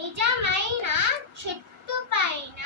నిజమైన శక్తుపైన